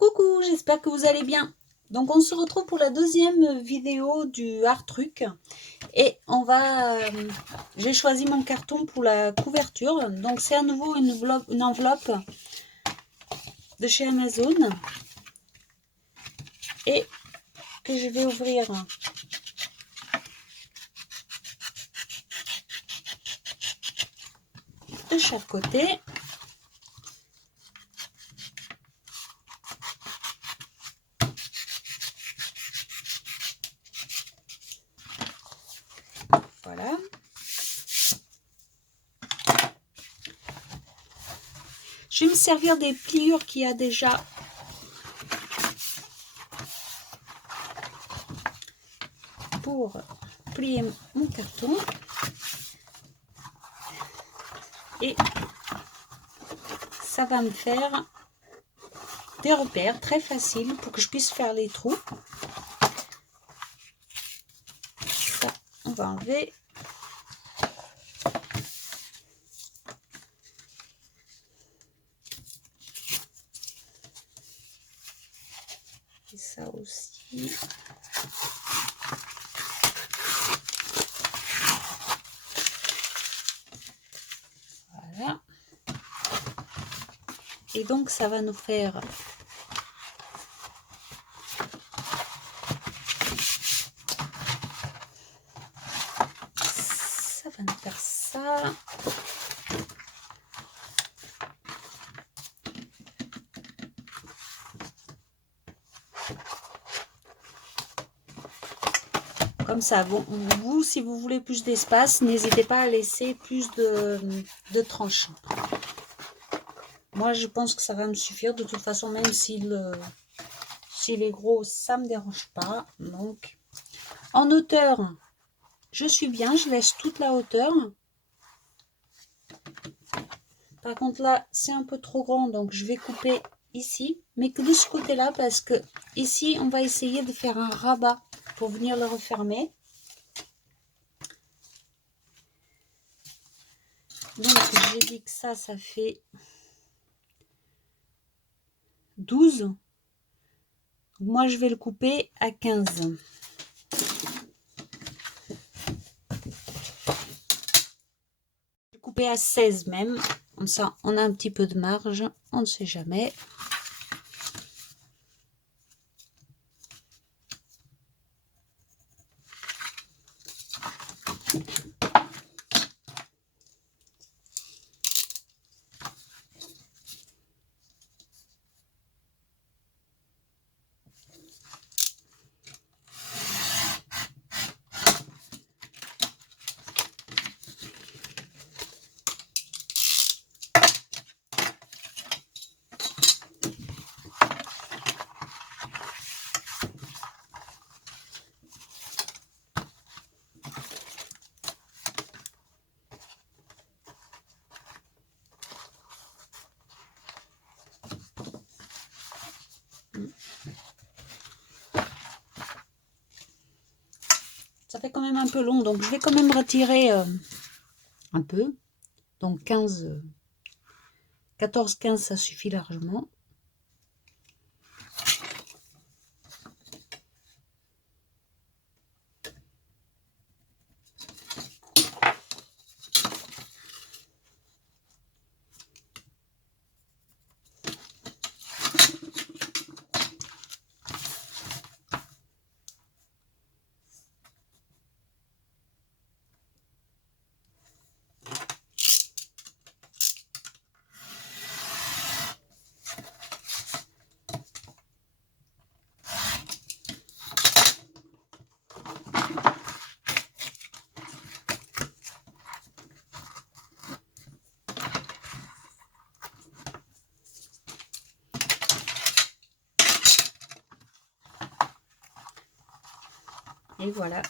Coucou, j'espère que vous allez bien. Donc on se retrouve pour la deuxième vidéo du art truc et j'ai choisi mon carton pour la couverture. Donc c'est à nouveau une enveloppe de chez Amazon et que je vais ouvrir de chaque côté. Voilà. Je vais me servir des pliures qu'il y a déjà pour plier mon carton. Et ça va me faire des repères très faciles pour que je puisse faire les trous. Ça, on va enlever. Et ça aussi. Voilà. Et donc ça va nous faire ça. Comme ça, vous, si vous voulez plus d'espace, n'hésitez pas à laisser plus de tranches. Moi, je pense que ça va me suffire. De toute façon, même s'il est gros, ça ne me dérange pas. Donc, en hauteur, je suis bien. Je laisse toute la hauteur. Par contre, là, c'est un peu trop grand. Donc, je vais couper ici. Mais que de ce côté-là, parce que ici, on va essayer de faire un rabat pour venir le refermer. Donc, j'ai dit que ça fait 12. Moi, je vais le couper à 15. Je vais couper à 16 même. Comme ça, on a un petit peu de marge. On ne sait jamais. Ça fait quand même un peu long, donc je vais quand même retirer un peu. Donc 15, 14, 15, ça suffit largement. Et voilà.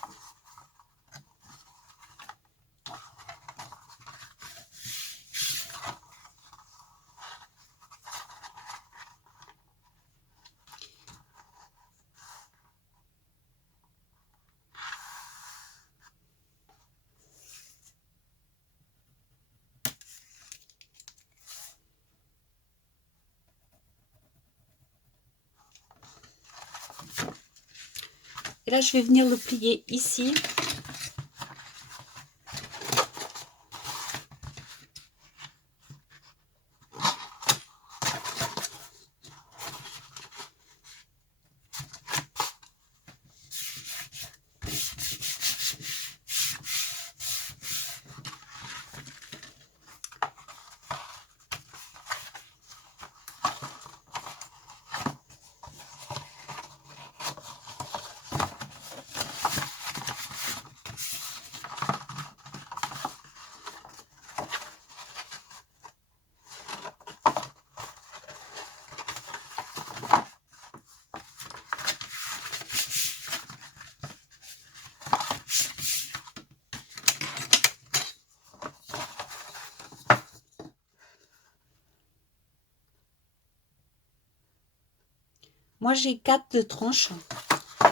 Et là, je vais venir le plier ici. Moi, j'ai 4 tranches.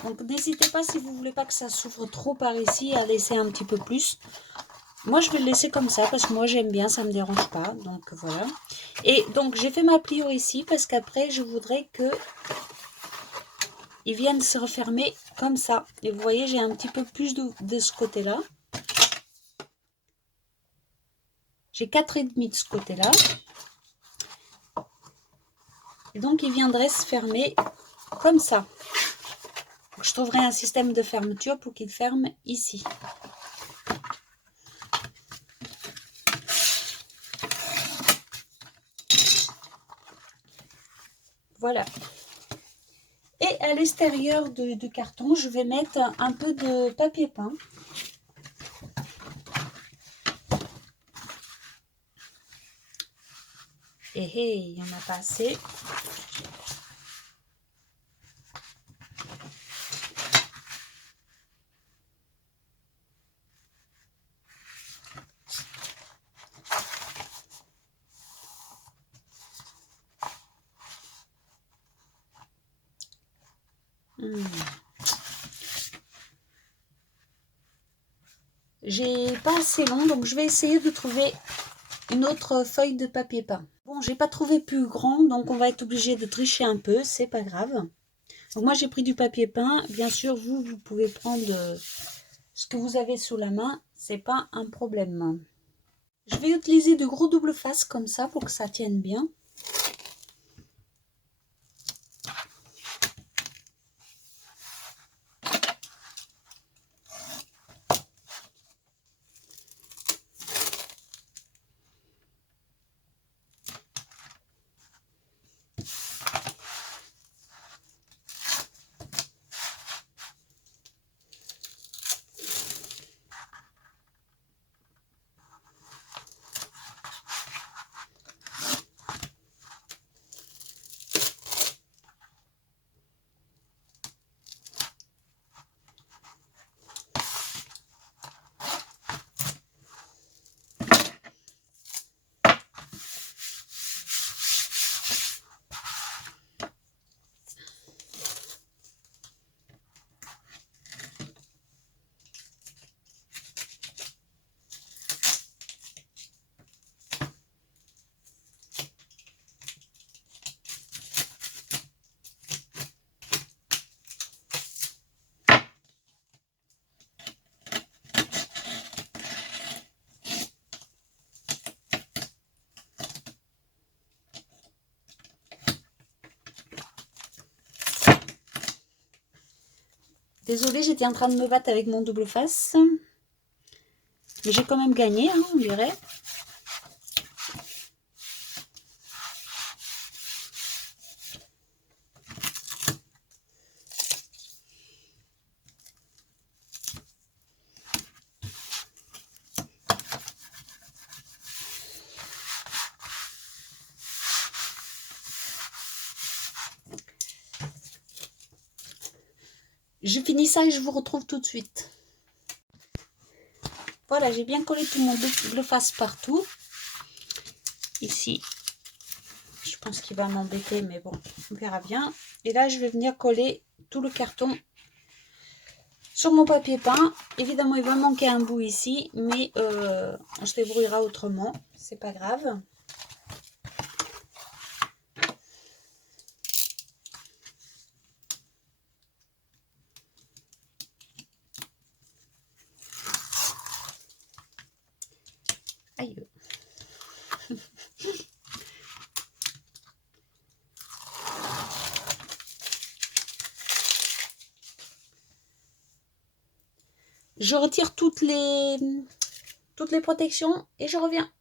Donc, n'hésitez pas, si vous voulez pas que ça s'ouvre trop par ici, à laisser un petit peu plus. Moi, je vais le laisser comme ça parce que moi, j'aime bien, ça me dérange pas. Donc, voilà. Et donc, j'ai fait ma plio ici parce qu'après, je voudrais que ils viennent se refermer comme ça. Et vous voyez, j'ai un petit peu plus de ce côté-là. J'ai 4,5 de ce côté-là. Et donc, il viendrait se fermer comme ça. Donc, je trouverai un système de fermeture pour qu'il ferme ici. Voilà. Et à l'extérieur du carton, je vais mettre un peu de papier peint. Et il n'y en a pas assez. J'ai pas assez long, donc je vais essayer de trouver une autre feuille de papier peint. Bon, j'ai pas trouvé plus grand, donc on va être obligé de tricher un peu, c'est pas grave. Donc moi j'ai pris du papier peint. Bien sûr, vous pouvez prendre ce que vous avez sous la main, c'est pas un problème. Je vais utiliser du gros double face comme ça pour que ça tienne bien. Désolée, j'étais en train de me battre avec mon double face. Mais j'ai quand même gagné, hein, on dirait. Je finis ça et je vous retrouve tout de suite. Voilà, j'ai bien collé tout mon double face partout. Ici, je pense qu'il va m'embêter, mais bon, on verra bien. Et là, je vais venir coller tout le carton sur mon papier peint. Évidemment, il va manquer un bout ici, mais on se débrouillera autrement. C'est pas grave. Aïe. Je retire toutes les protections et je reviens.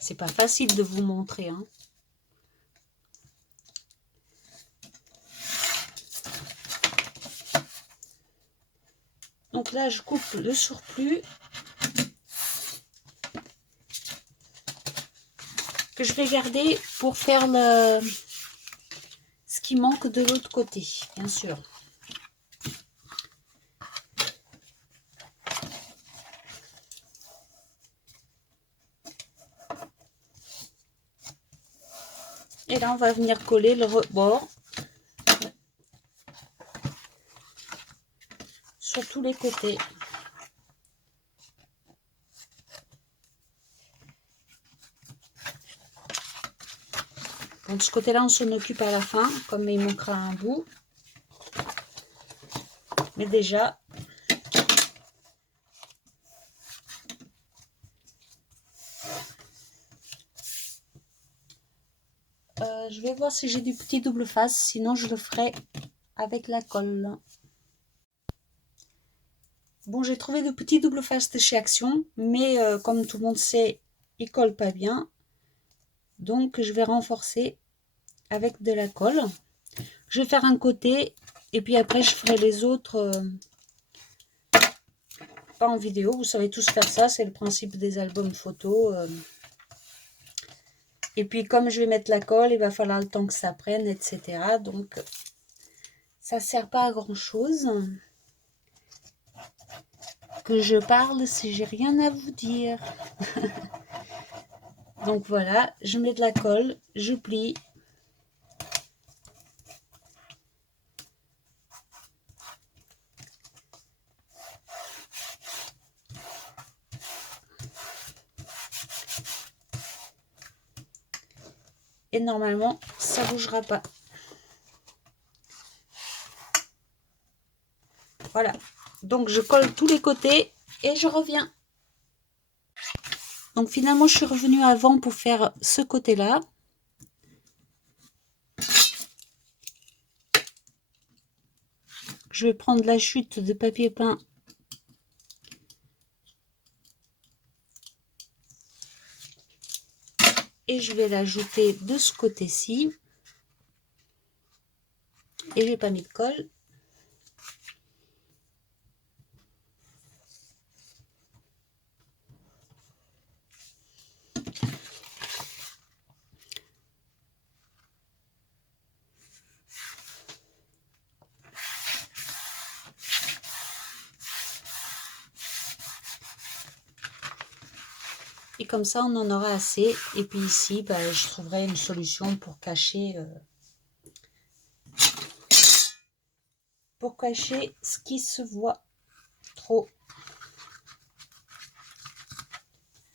C'est pas facile de vous montrer, hein. Donc là, je coupe le surplus que je vais garder pour faire ce qui manque de l'autre côté, bien sûr. Et là, on va venir coller le rebord sur tous les côtés. Donc, de ce côté-là, on s'en occupe à la fin, comme il manquera un bout. Mais déjà, je vais voir si j'ai du petit double face, sinon je le ferai avec la colle. Bon, j'ai trouvé de petits double face de chez Action, mais comme tout le monde sait, ils collent pas bien. Donc, je vais renforcer avec de la colle. Je vais faire un côté et puis après, je ferai les autres pas en vidéo. Vous savez tous faire ça, c'est le principe des albums photos. Et puis, comme je vais mettre la colle, il va falloir le temps que ça prenne, etc. Donc, ça ne sert pas à grand-chose que je parle si j'ai rien à vous dire. Donc, voilà, je mets de la colle, je plie. Et normalement, ça ne bougera pas. Voilà. Donc, je colle tous les côtés et je reviens. Donc, finalement, je suis revenue avant pour faire ce côté-là. Je vais prendre la chute de papier peint. Et je vais l'ajouter de ce côté-ci. Et j'ai pas mis de colle. Et comme ça, on en aura assez. Et puis ici, bah, je trouverai une solution pour cacher ce qui se voit trop.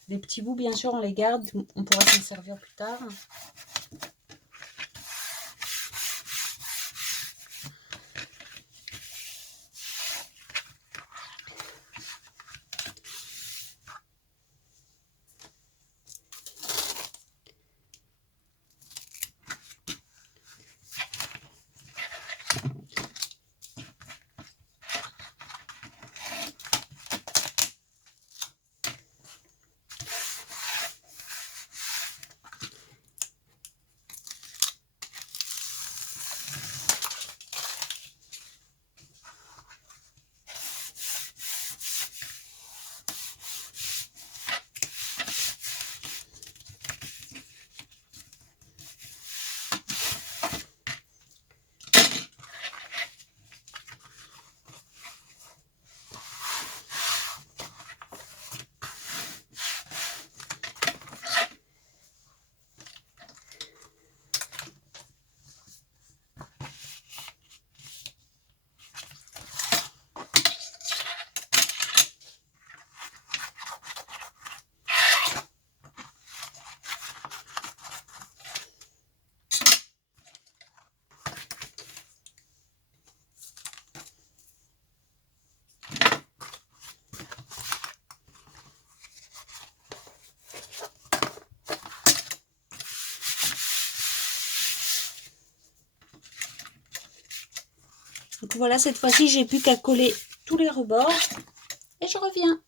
Les petits bouts, bien sûr, on les garde. On pourra s'en servir plus tard. Donc voilà, cette fois-ci, j'ai plus qu'à coller tous les rebords et je reviens.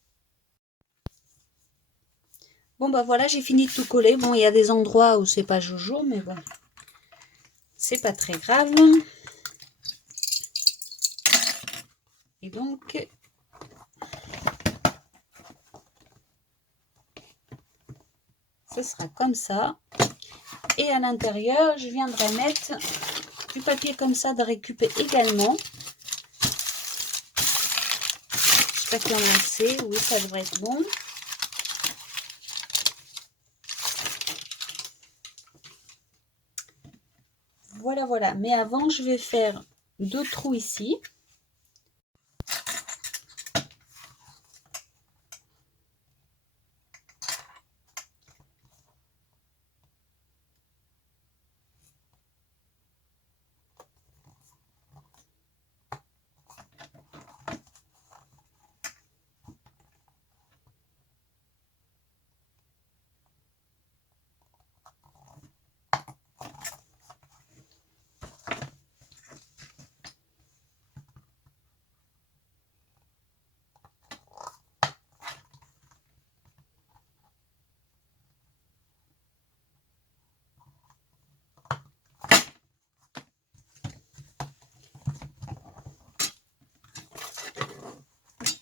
Bon bah voilà, j'ai fini de tout coller. Bon, il y a des endroits où c'est pas jojo, mais bon, c'est pas très grave. Et donc, ce sera comme ça. Et à l'intérieur, je viendrai mettre du papier comme ça de récup également. J'espère qu'il y en a assez. Oui, ça devrait être bon. Voilà, voilà. Mais avant, je vais faire 2 trous ici.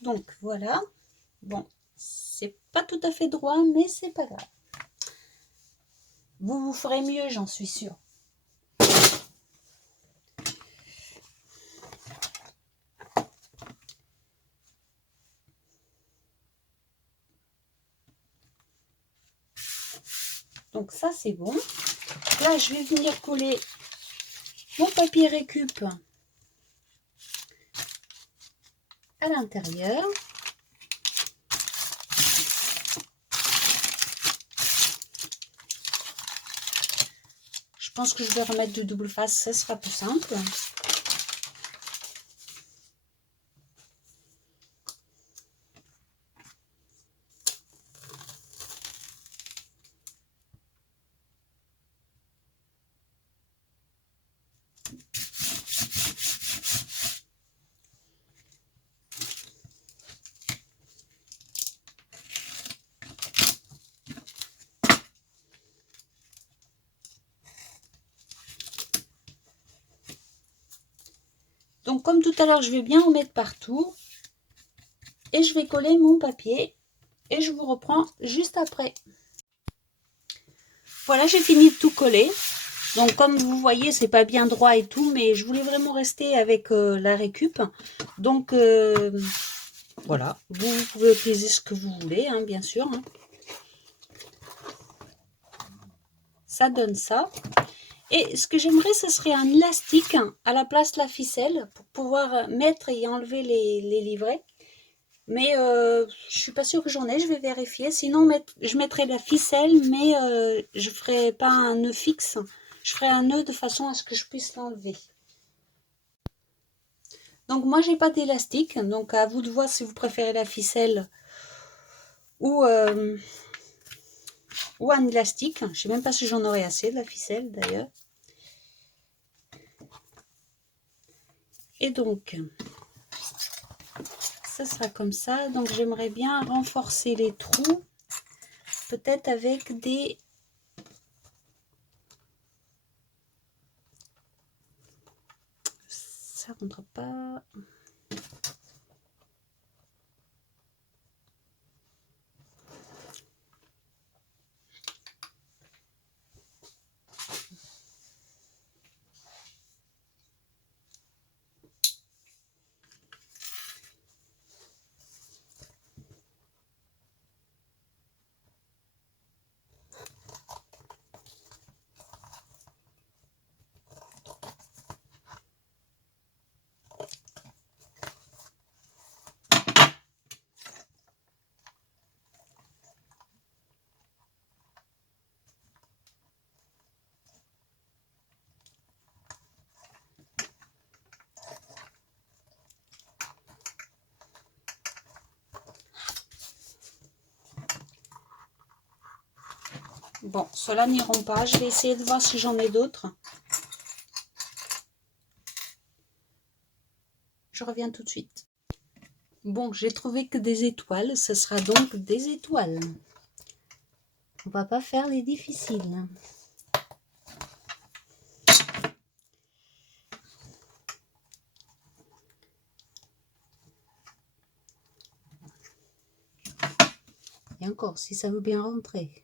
Donc voilà. Bon, c'est pas tout à fait droit, mais c'est pas grave. Vous ferez mieux, j'en suis sûre. Donc ça, c'est bon. Là, je vais venir coller mon papier récup à l'intérieur. Je pense que je vais remettre du double face, ça sera plus simple. Donc comme tout à l'heure, je vais bien en mettre partout. Et je vais coller mon papier. Et je vous reprends juste après. Voilà, j'ai fini de tout coller. Donc comme vous voyez, c'est pas bien droit et tout, mais je voulais vraiment rester avec la récup. Donc voilà, vous pouvez utiliser ce que vous voulez, hein, bien sûr. Hein. Ça donne ça. Et ce que j'aimerais, ce serait un élastique à la place de la ficelle pour pouvoir mettre et enlever les livrets. Mais je suis pas sûre que j'en ai, je vais vérifier. Sinon, je mettrai la ficelle, mais je ferai pas un nœud fixe. Je ferai un nœud de façon à ce que je puisse l'enlever. Donc moi, j'ai pas d'élastique. Donc à vous de voir si vous préférez la ficelle ou un élastique. Je sais même pas si j'en aurai assez de la ficelle d'ailleurs. Et donc, ça sera comme ça. Donc j'aimerais bien renforcer les trous. Peut-être avec des... Ça rentre pas... Bon, ceux-là n'iront pas. Je vais essayer de voir si j'en ai d'autres. Je reviens tout de suite. Bon, j'ai trouvé que des étoiles, ce sera donc des étoiles. On va pas faire les difficiles. Et encore, si ça veut bien rentrer.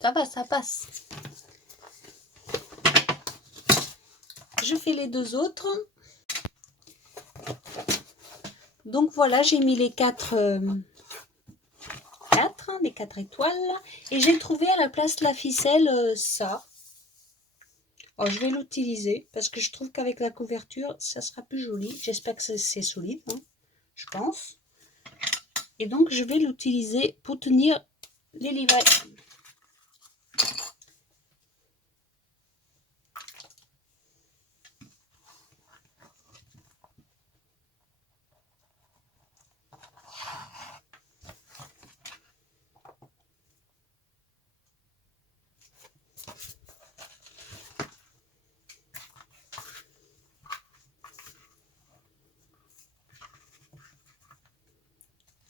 Ça va, ça passe. Je fais les deux autres. Donc voilà, j'ai mis les quatre étoiles. Et j'ai trouvé à la place de la ficelle ça. Alors, je vais l'utiliser parce que je trouve qu'avec la couverture, ça sera plus joli. J'espère que c'est solide, hein, je pense. Et donc, je vais l'utiliser pour tenir les livrets.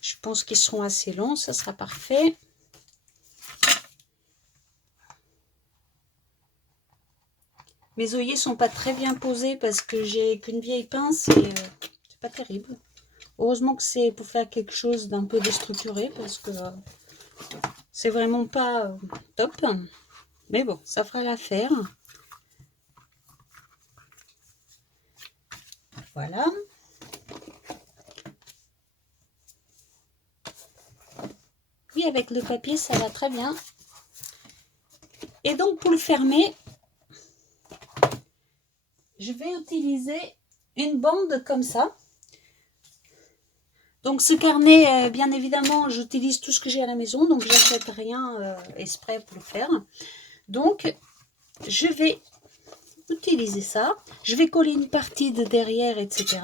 Je pense qu'ils seront assez longs, ça sera parfait. Mes œillets sont pas très bien posés parce que j'ai qu'une vieille pince et c'est pas terrible. Heureusement que c'est pour faire quelque chose d'un peu déstructuré parce que c'est vraiment pas top. Mais bon, ça fera l'affaire. Voilà. Oui, avec le papier, ça va très bien. Et donc, pour le fermer, je vais utiliser une bande comme ça. Donc, ce carnet, bien évidemment, j'utilise tout ce que j'ai à la maison. Donc, je n'achète rien exprès pour le faire. Donc, je vais utiliser ça. Je vais coller une partie de derrière, etc.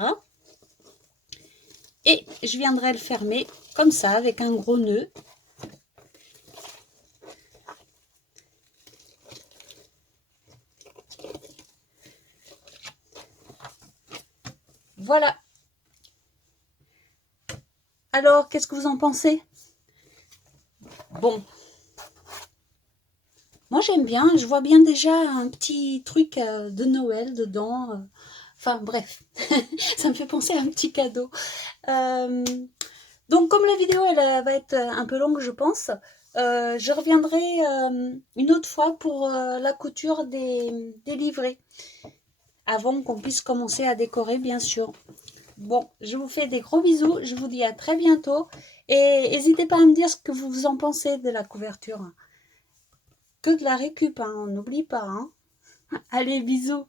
Et je viendrai le fermer comme ça, avec un gros nœud. Voilà. Alors, qu'est-ce que vous en pensez? Bon. Moi, j'aime bien. Je vois bien déjà un petit truc de Noël dedans. Enfin, bref. Ça me fait penser à un petit cadeau. Donc, comme la vidéo, elle va être un peu longue, je pense, je reviendrai une autre fois pour la couture des livrets. Avant qu'on puisse commencer à décorer, bien sûr. Bon, je vous fais des gros bisous. Je vous dis à très bientôt. Et n'hésitez pas à me dire ce que vous en pensez de la couverture. Que de la récup, hein, on n'oublie pas. Hein. Allez, bisous.